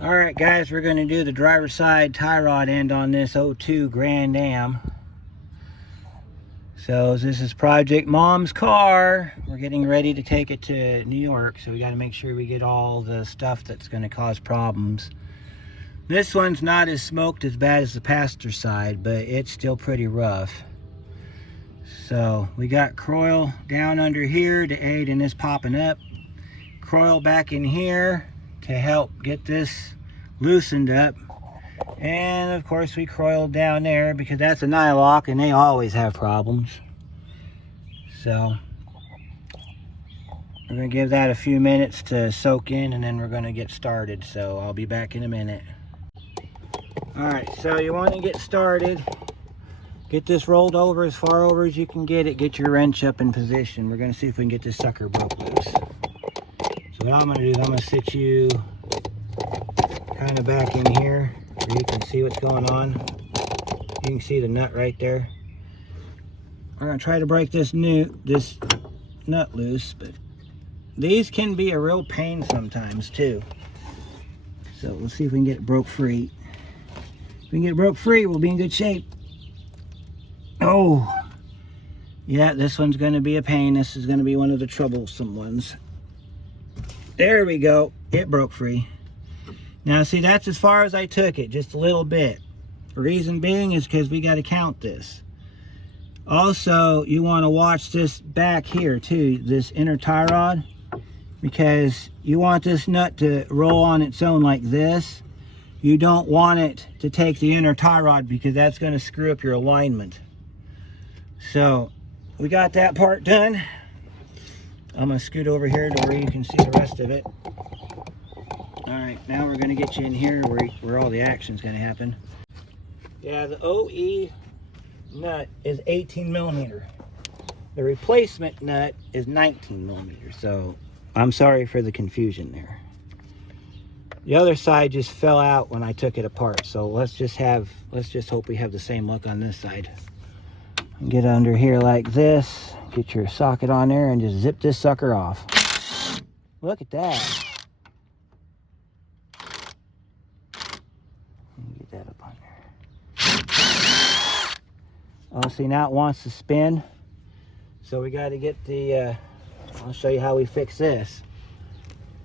All right, guys, we're going to do the driver's side tie rod end on this '02 Grand Am. So this is Project Mom's car. We're getting ready to take it to New York, so we got to make sure we get all the stuff that's going to cause problems. This one's not as smoked as bad as the passenger side, but it's still pretty rough. So we got coil down under here to aid in this popping up. Coil back in here to help get this loosened up. And of course we coiled down there because that's a nylock and they always have problems. So we're going to give that a few minutes to soak in and then we're going to get started. So I'll be back in a minute. Alright, so you want to get started. Get this rolled over as far over as you can get it. Get your wrench up in position. We're going to see if we can get this sucker broke loose. So what I'm going to do is I'm going to sit you kind of back in here where you can see what's going on. You can see the nut right there. We're going to try to break this nut loose, but these can be a real pain sometimes too. So we'll see if we can get it broke free. If we can get it broke free, we'll be in good shape. Oh, yeah, this one's going to be a pain. This is going to be one of the troublesome ones. There we go. It broke free. Now, see, that's as far as I took it, just a little bit. The reason being is because we got to count this. Also, you want to watch this back here, too, this inner tie rod, because you want this nut to roll on its own like this. You don't want it to take the inner tie rod because that's going to screw up your alignment. So, we got that part done. I'm going to scoot over here to where you can see the rest of it. Alright, now we're going to get you in here where all the action is going to happen. Yeah, the OE nut is 18 millimeter. The replacement nut is 19 millimeter. So, I'm sorry for the confusion there. The other side just fell out when I took it apart. So, let's just hope we have the same luck on this side. Get under here like this, get your socket on there and just zip this sucker off. Look at that. Get that up on there. Oh, see, now it wants to spin. So we got to get the, I'll show you how we fix this.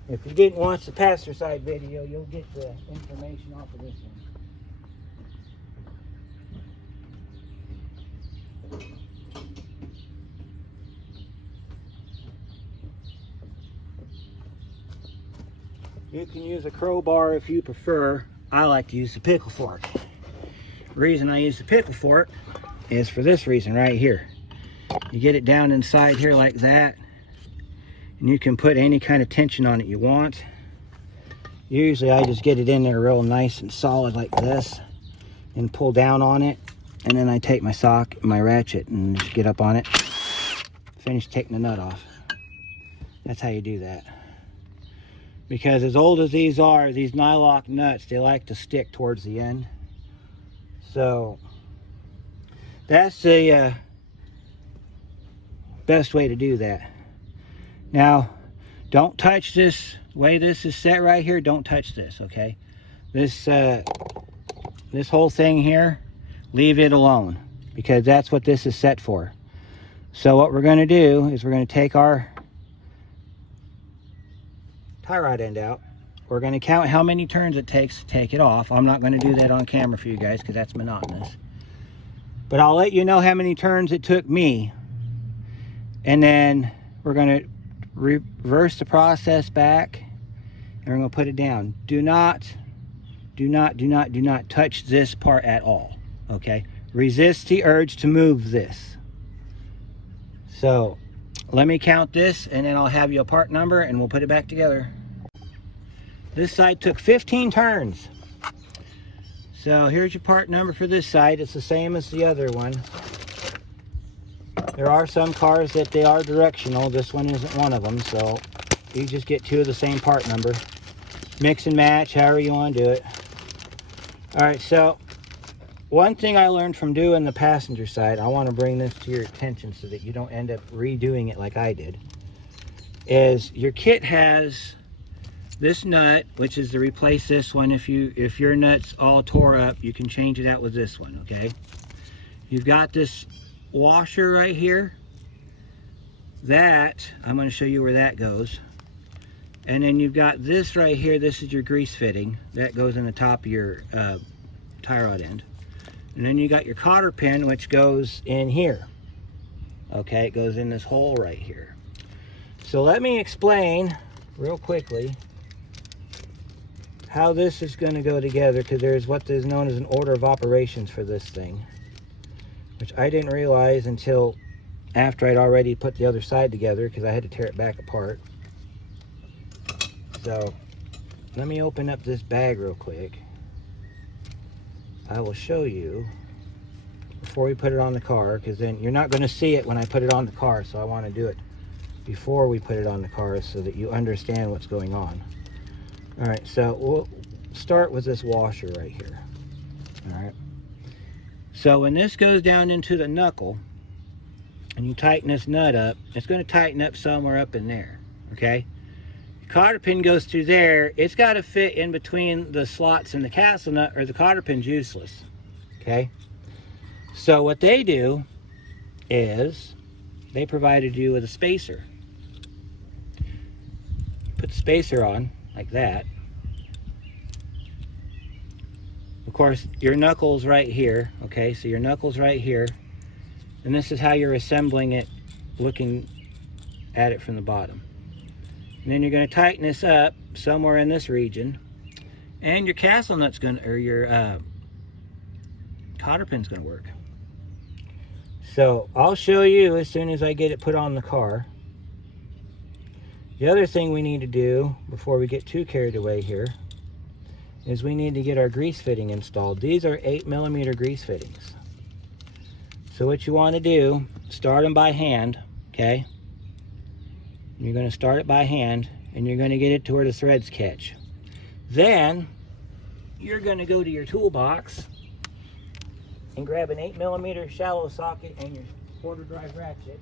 If you didn't watch the passenger side video, you'll get the information off of this one. You can use a crowbar if you prefer. I like to use the pickle fork. The reason I use the pickle fork is for this reason right here. You get it down inside here like that, and you can put any kind of tension on it you want. Usually I just get it in there real nice and solid like this and pull down on it, and then I take my ratchet and just get up on it, finish taking the nut off. That's how you do that. Because as old as these are, these nylock nuts, they like to stick towards the end. So that's the best way to do that. Now, don't touch this way this is set right here. Don't touch this, okay? This whole thing here, leave it alone because that's what this is set for. So what we're going to do is we're going to take our tie rod end out. We're going to count how many turns it takes to take it off. I'm not going to do that on camera for you guys because that's monotonous. But I'll let you know how many turns it took me. And then we're going to reverse the process back and we're going to put it down. Do not touch this part at all. Okay? Resist the urge to move this. So let me count this and then I'll have you a part number and we'll put it back together. This side took 15 turns. So here's your part number for this side. It's the same as the other one. There are some cars that they are directional. This one isn't one of them. So you just get two of the same part number. Mix and match, however you want to do it. All right, so one thing I learned from doing the passenger side, I want to bring this to your attention so that you don't end up redoing it like I did, is your kit has this nut, which is to replace this one. If your nut's all tore up, you can change it out with this one, okay? You've got this washer right here. That, I'm going to show you where that goes. And then you've got this right here. This is your grease fitting. That goes in the top of your tie rod end. And then you got your cotter pin, which goes in here. Okay, it goes in this hole right here. So let me explain real quickly how this is going to go together, because there's what is known as an order of operations for this thing, which I didn't realize until after I'd already put the other side together, because I had to tear it back apart. So let me open up this bag real quick. I will show you before we put it on the car, because then you're not going to see it when I put it on the car, so I want to do it before we put it on the car so that you understand what's going on. All right, so we'll start with this washer right here. All right, so when this goes down into the knuckle and you tighten this nut up, it's going to tighten up somewhere up in there, okay? The cotter pin goes through there. It's got to fit in between the slots in the castle nut, or the cotter pin's useless, okay? So what they do is they provided you with a spacer. Put the spacer on like that. Of course, your knuckles right here, okay? So your knuckles right here. And this is how you're assembling it, looking at it from the bottom. And then you're going to tighten this up somewhere in this region. And your castle nut's going to, or your cotter pin's going to work. So I'll show you as soon as I get it put on the car. The other thing we need to do before we get too carried away here is we need to get our grease fitting installed. These are 8mm grease fittings. So what you want to do, start them by hand, okay? You're going to start it by hand, and you're going to get it to where the threads catch. Then you're going to go to your toolbox and grab an 8mm shallow socket and your quarter drive ratchet.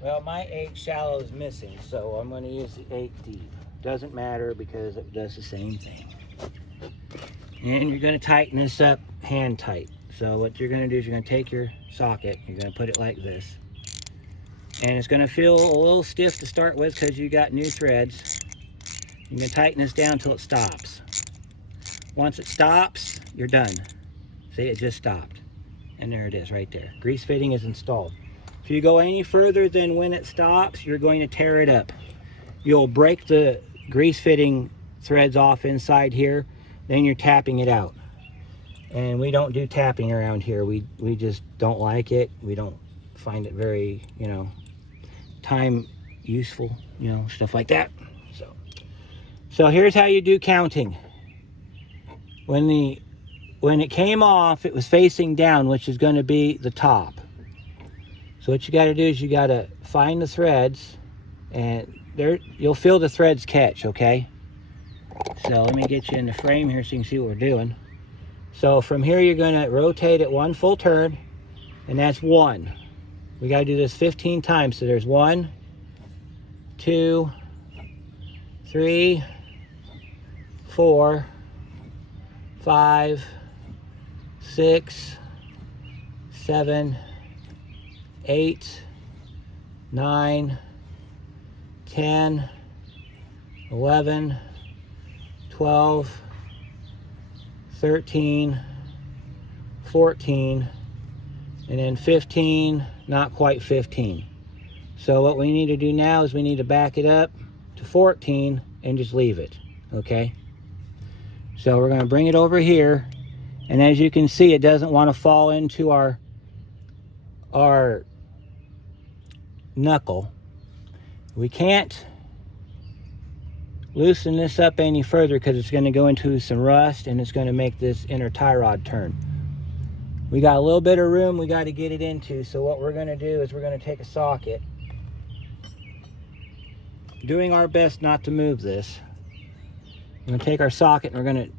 Well, my 8 shallow is missing, so I'm going to use the 8 deep. Doesn't matter because it does the same thing. And you're going to tighten this up hand tight. So what you're going to do is you're going to take your socket, you're going to put it like this. And it's going to feel a little stiff to start with because you got new threads. You're going to tighten this down until it stops. Once it stops, you're done. See, it just stopped. And there it is right there. Grease fitting is installed. If you go any further than when it stops, you're going to tear it up. You'll break the grease fitting threads off inside here, then you're tapping it out. And we don't do tapping around here. We just don't like it. We don't find it very, time useful, stuff like that. So here's how you do counting. When it came off, it was facing down, which is going to be the top. So what you got to do is you got to find the threads, and there you'll feel the threads catch, okay? So let me get you in the frame here so you can see what we're doing. So from here you're going to rotate it 1 full turn, and that's 1. We got to do this 15 times. So there's 1, 2, 3, 4, 5, 6, 7, 8, 9, 10, 11, 12, 13, 14, and then 15, not quite 15. So what we need to do now is we need to back it up to 14 and just leave it, okay? So we're going to bring it over here, and as you can see, it doesn't want to fall into our knuckle. We can't loosen this up any further because it's going to go into some rust and it's going to make this inner tie rod turn. We got a little bit of room we got to get it into, so what we're going to do is we're going to take a socket doing our best not to move this. We're going to take our socket and we're going to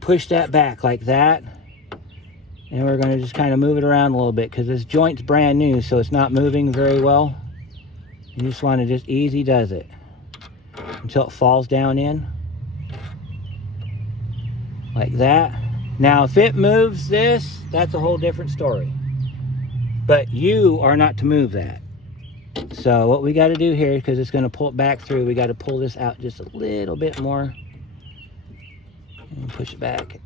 push that back like that. And we're going to just kind of move it around a little bit because this joint's brand new, so it's not moving very well. You just want to just easy does it until it falls down in. Like that. Now, if it moves this, that's a whole different story. But you are not to move that. So what we got to do here, because it's going to pull it back through, we got to pull this out just a little bit more. And push it back.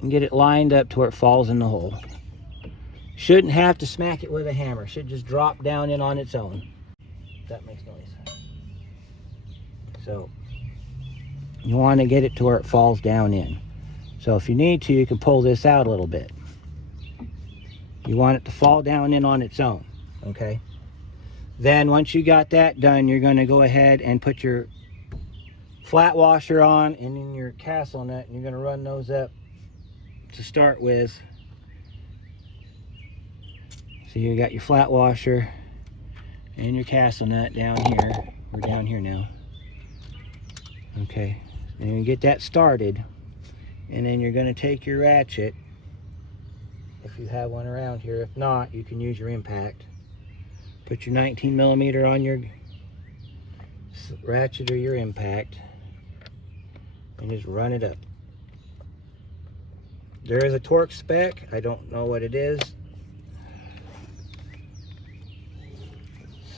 And get it lined up to where it falls in the hole. Shouldn't have to smack it with a hammer. Should just drop down in on its own. If that makes noise. So you want to get it to where it falls down in. So if you need to, you can pull this out a little bit. You want it to fall down in on its own. Okay? Then once you got that done, you're going to go ahead and put your flat washer on and then your castle nut, and you're going to run those up to start with. So you got your flat washer and your castle nut down here. We're down here now. Okay, and you get that started, and then you're going to take your ratchet, if you have one around here. If not, you can use your impact. Put your 19mm on your ratchet or your impact and just run it up. There is a torque spec. I don't know what it is.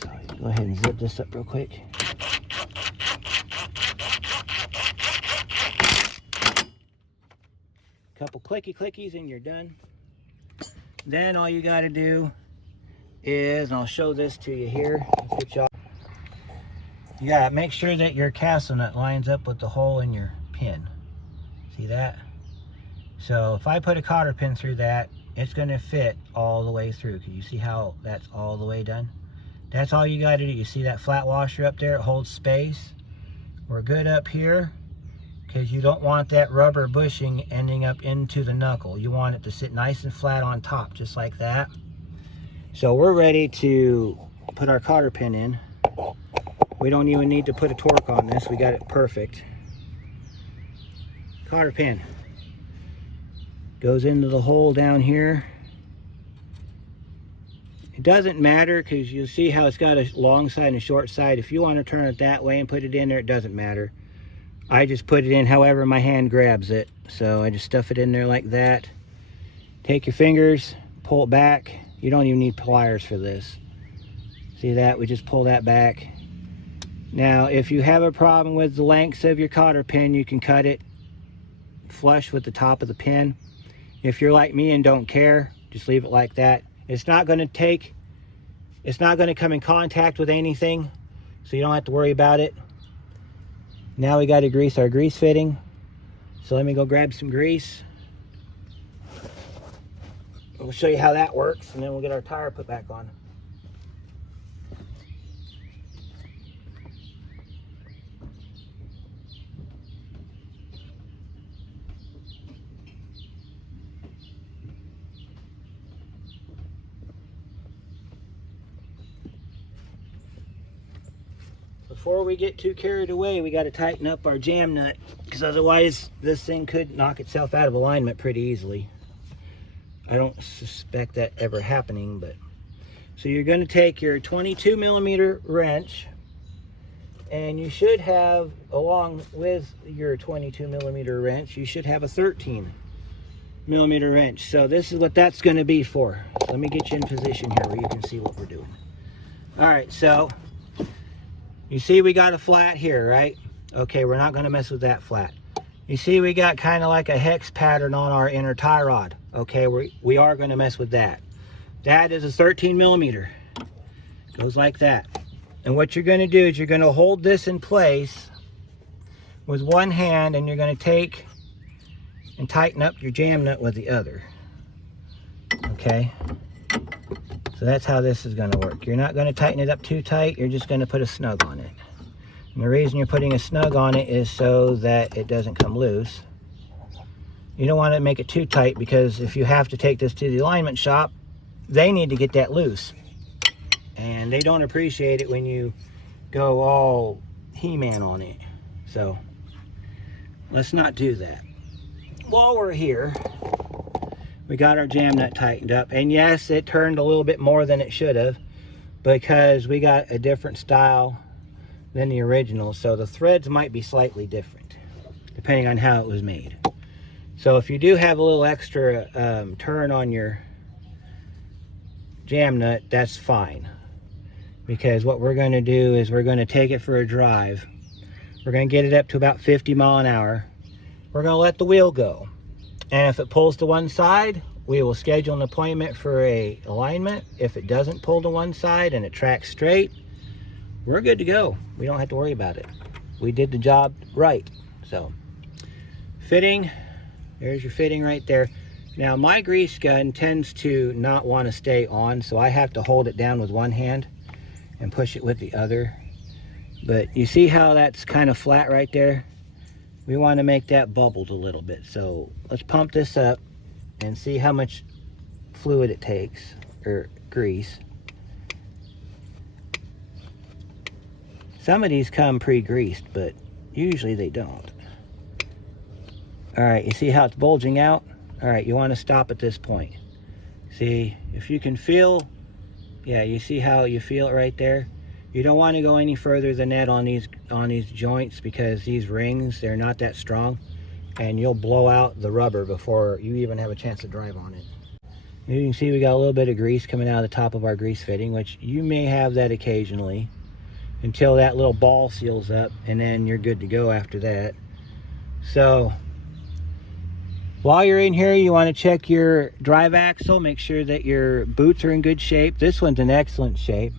So go ahead and zip this up real quick. Couple clickies and you're done. Then all you got to do is, and I'll show this to you here. You gotta make sure that your castle nut lines up with the hole in your pin. See that? So if I put a cotter pin through that, it's gonna fit all the way through. Can you see how that's all the way done? That's all you gotta do. You see that flat washer up there? It holds space. We're good up here because you don't want that rubber bushing ending up into the knuckle. You want it to sit nice and flat on top, just like that. So we're ready to put our cotter pin in. We don't even need to put a torque on this. We got it perfect. Cotter pin goes into the hole down here. It doesn't matter because you'll see how it's got a long side and a short side. If you want to turn it that way and put it in there, it doesn't matter. I just put it in however my hand grabs it. So I just stuff it in there like that. Take your fingers, pull it back. You don't even need pliers for this. See that? We just pull that back. Now, if you have a problem with the lengths of your cotter pin, you can cut it flush with the top of the pin. If you're like me and don't care, just leave it like that. It's not going to come in contact with anything, so you don't have to worry about it. Now we got to grease our grease fitting. So let me go grab some grease. We'll show you how that works, and then we'll get our tire put back on. Before we get too carried away, we got to tighten up our jam nut, because otherwise this thing could knock itself out of alignment pretty easily. I don't suspect that ever happening, but so you're going to take your 22mm wrench, and you should have, along with your 22mm wrench, you should have a 13mm wrench. So this is what that's going to be for. So let me get you in position here where you can see what we're doing. All right, so you see we got a flat here, right? Okay, we're not going to mess with that flat. You see we got kind of like a hex pattern on our inner tie rod. Okay, we are going to mess with that. That is a 13mm. Goes like that. And what you're going to do is you're going to hold this in place with one hand, and you're going to take and tighten up your jam nut with the other. Okay? So that's how this is going to work. You're not going to tighten it up too tight. You're just going to put a snug on it. And the reason you're putting a snug on it is so that it doesn't come loose. You don't want to make it too tight, because if you have to take this to the alignment shop, they need to get that loose. And they don't appreciate it when you go all He-Man on it. So let's not do that. While we're here, we got our jam nut tightened up, and yes, it turned a little bit more than it should have because we got a different style than the original, so the threads might be slightly different depending on how it was made. So if you do have a little extra turn on your jam nut, that's fine, because what we're going to do is we're going to take it for a drive. We're going to get it up to about 50 mile an hour. We're going to let the wheel go, and if it pulls to one side, we will schedule an appointment for a alignment. If it doesn't pull to one side and it tracks straight, we're good to go. We don't have to worry about it. We did the job right. So fitting, there's your fitting right there. Now my grease gun tends to not want to stay on, so I have to hold it down with one hand and push it with the other. But you see how that's kind of flat right there? We want to make that bubbled a little bit. So let's pump this up and see how much fluid it takes, or grease. Some of these come pre-greased, but usually they don't. All right, you see how it's bulging out? All right, you want to stop at this point. See, if you can feel, yeah, you see how you feel it right there? You don't want to go any further than that on these joints, because these rings, they're not that strong, and you'll blow out the rubber before you even have a chance to drive on it. You can see we got a little bit of grease coming out of the top of our grease fitting, which you may have that occasionally, until that little ball seals up, and then you're good to go after that. So while you're in here, you want to check your drive axle, make sure that your boots are in good shape. This one's in excellent shape.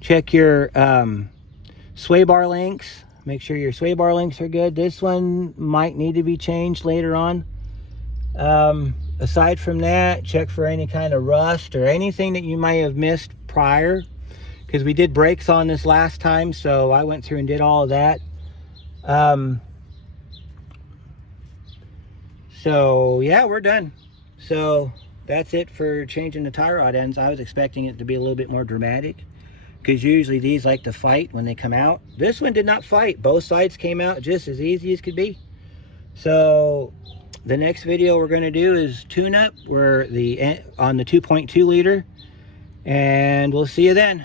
Check your sway bar links, make sure your sway bar links are good. This one might need to be changed later on. Aside from that, check for any kind of rust or anything that you might have missed prior, because we did brakes on this last time, so I went through and did all of that. So yeah, we're done. So that's it for changing the tie rod ends. I was expecting it to be a little bit more dramatic, because usually these like to fight when they come out. This one did not fight. Both sides came out just as easy as could be. So the next video we're going to do is tune up. We're on the 2.2 liter, and we'll see you then.